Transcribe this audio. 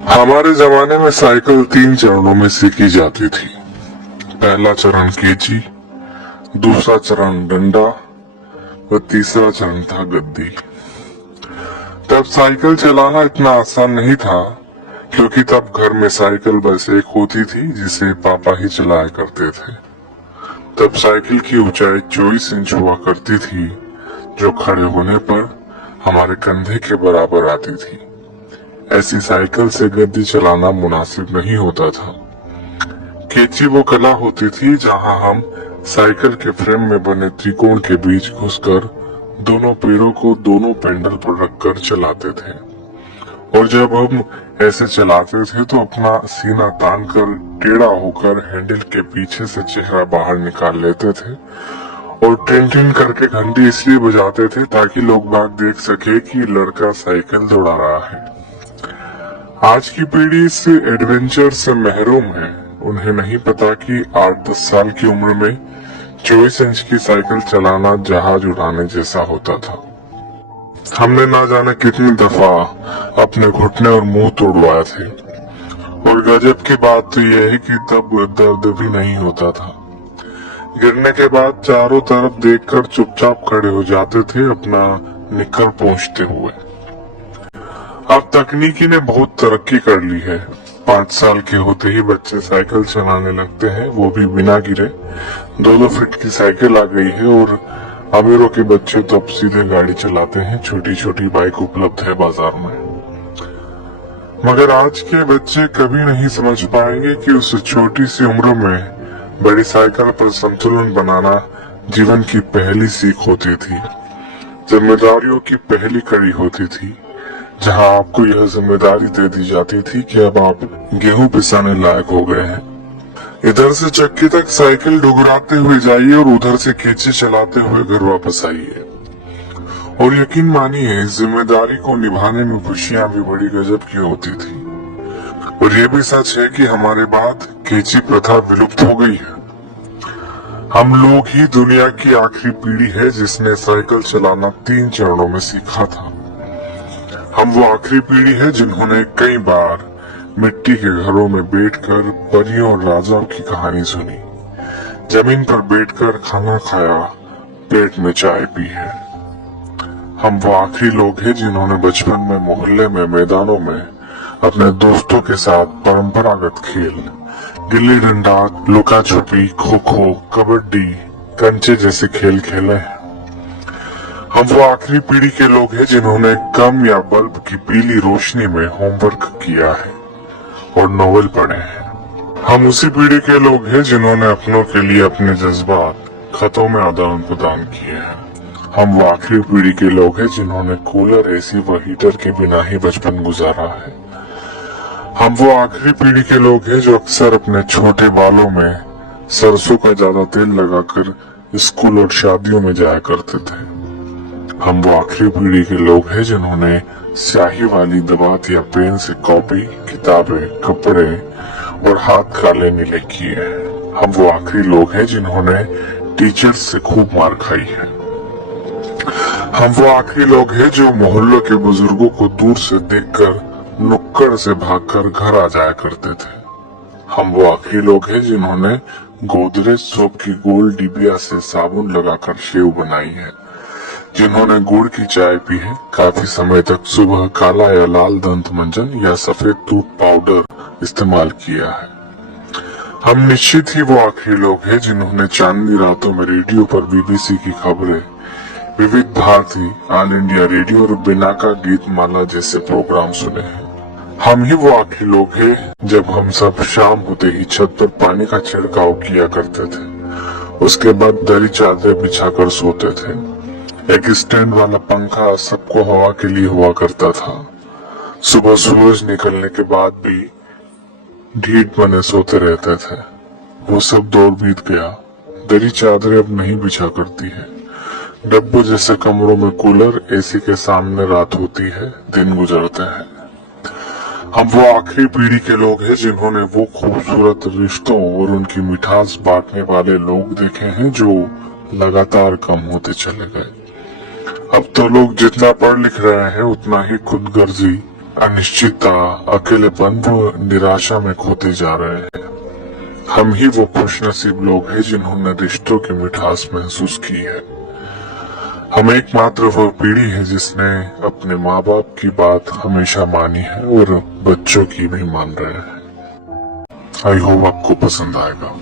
हमारे जमाने में साइकिल 3 चरणों में सीखी जाती थी। पहला चरण केची, दूसरा चरण डंडा व तीसरा चरण था गद्दी। तब साइकिल चलाना इतना आसान नहीं था, क्योंकि तब घर में साइकिल बस एक होती थी जिसे पापा ही चलाया करते थे। तब साइकिल की ऊंचाई 24 इंच हुआ करती थी, जो खड़े होने पर हमारे कंधे के बराबर आती थी। ऐसी साइकिल से गद्दी चलाना मुनासिब नहीं होता था। केची वो कला होती थी जहां हम साइकिल के फ्रेम में बने त्रिकोण के बीच घुसकर दोनों पैरों को दोनों पेंडल पर रखकर चलाते थे, और जब हम ऐसे चलाते थे तो अपना सीना तान कर टेढ़ा होकर हैंडल के पीछे से चेहरा बाहर निकाल लेते थे और टिन टिन करके घंटी इसलिए बजाते थे ताकि लोग बाग देख सके कि लड़का साइकिल दौड़ा रहा है। आज की पीढ़ी इस एडवेंचर से महरूम है। उन्हें नहीं पता कि 8-10 साल की उम्र में 24 इंच की साइकिल चलाना जहाज उड़ाने जैसा होता था। हमने ना जाने कितनी दफा अपने घुटने और मुंह तोड़वाए थे, और गजब की बात तो यह है कि तब दर्द भी नहीं होता था। गिरने के बाद चारों तरफ देखकर चुपचाप खड़े हो जाते थे, अपना निकर पोंछते हुए। अब तकनीकी ने बहुत तरक्की कर ली है। 5 साल के होते ही बच्चे साइकिल चलाने लगते हैं, वो भी बिना गिरे। 2-2 फीट की साइकिल आ गई है, और अमीरों के बच्चे तो अब सीधे गाड़ी चलाते हैं। छोटी छोटी बाइक उपलब्ध है बाजार में। मगर आज के बच्चे कभी नहीं समझ पाएंगे कि उस छोटी सी उम्र में बड़ी साइकिल पर संतुलन बनाना जीवन की पहली सीख होती थी, जिम्मेदारियों की पहली कड़ी होती थी, जहां आपको यह जिम्मेदारी दे दी जाती थी कि अब आप गेहूं पिसाने लायक हो गए हैं। इधर से चक्की तक साइकिल डुगराते हुए जाइए और उधर से केची चलाते हुए घर वापस आइए। और यकीन मानिए, इस जिम्मेदारी को निभाने में खुशियां भी बड़ी गजब की होती थी। और ये भी सच है कि हमारे बाद केची प्रथा विलुप्त हो गई है। हम लोग ही दुनिया की आखिरी पीढ़ी है जिसने साइकिल चलाना 3 चरणों में सीखा था। हम वो आखिरी पीढ़ी है जिन्होंने कई बार मिट्टी के घरों में बैठकर परियों और राजाओं की कहानी सुनी, जमीन पर बैठकर खाना खाया, पेट में चाय पी है। हम वो आखिरी लोग हैं जिन्होंने बचपन में मोहल्ले में मैदानों में अपने दोस्तों के साथ परंपरागत खेल, गिल्ली डंडा, लुका छुपी, खो खो, कबड्डी, कंचे जैसे खेल खेले हैं। हम वो आखिरी पीढ़ी के लोग हैं जिन्होंने कम या बल्ब की पीली रोशनी में होमवर्क किया है और नोवेल पढ़े हैं। हम उसी पीढ़ी के लोग हैं जिन्होंने अपनों के लिए अपने जज्बात खतों में आदान प्रदान किए हैं। हम वो आखिरी पीढ़ी के लोग हैं जिन्होंने कूलर, एसी व हीटर के बिना ही बचपन गुजारा है। हम वो आखिरी पीढ़ी के लोग हैं जो अक्सर अपने छोटे बालों में सरसों का ज्यादा तेल लगाकर स्कूल और शादियों में जाया करते थे। हम वो आखिरी पीढ़ी के लोग हैं जिन्होंने स्याही वाली दवात या पेन से कॉपी, किताबें, कपड़े और हाथ काले नीले किए हैं। हम वो आखिरी लोग हैं जिन्होंने टीचर्स से खूब मार खाई है। हम वो आखिरी लोग हैं जो मोहल्लों के बुजुर्गों को दूर से देखकर नुक्कड़ से भागकर घर आ जाया करते थे। हम वो आखिरी लोग हैं जिन्होंने गोदरेज सोप की गोल डिबिया से साबुन लगाकर शेव बनाई है, जिन्होंने गुड़ की चाय पी है, काफी समय तक सुबह काला या लाल दंत मंजन या सफेद दूध पाउडर इस्तेमाल किया है। हम निश्चित ही वो आखिरी लोग हैं जिन्होंने चांदनी रातों में रेडियो पर बीबीसी की खबरें, विविध भारती, ऑल इंडिया रेडियो और बिनाका गीत माला जैसे प्रोग्राम सुने हैं। हम ही वो आखिरी लोग हैं जब हम सब शाम होते ही छत पर पानी का छिड़काव किया करते थे। उसके बाद दरी चादरें बिछाकर सोते थे। एक स्टैंड वाला पंखा सबको हवा के लिए हुआ करता था। सुबह सूरज निकलने के बाद भी ढीठ बने सोते रहते थे। वो सब दौर बीत गया। दरी चादरें अब नहीं बिछा करती है। डब्बों जैसे कमरों में कूलर, एसी के सामने रात होती है, दिन गुजरते हैं। हम वो आखिरी पीढ़ी के लोग हैं जिन्होंने वो खूबसूरत रिश्तों और उनकी मिठास बांटने वाले लोग देखे हैं जो लगातार कम होते चले गए। अब तो लोग जितना पढ़ लिख रहे हैं उतना ही खुदगर्जी, अनिश्चितता, अकेलेपन व निराशा में खोते जा रहे हैं। हम ही वो खुशनसीब लोग हैं जिन्होंने रिश्तों की मिठास महसूस की है। हम एकमात्र वह पीढ़ी है जिसने अपने माँ बाप की बात हमेशा मानी है और बच्चों की भी मान रहे हैं। आई होप आपको पसंद आएगा।